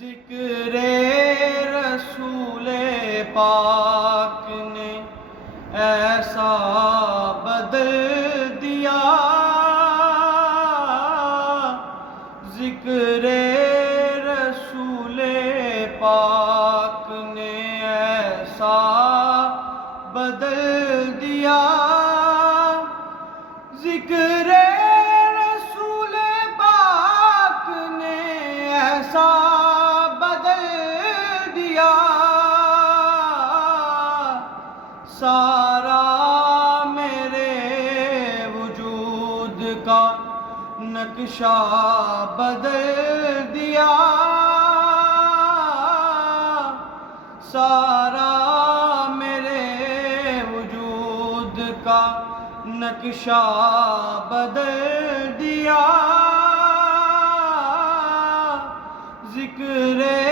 ذکر رسول پاک نے ایسا بدل دیا، ذکر رسول پاک نے ایسا بدل دیا، ذکر رسول پاک نے ایسا سارا میرے وجود کا نقشہ بدل دیا، سارا میرے وجود کا نقشہ بدل دیا، ذکر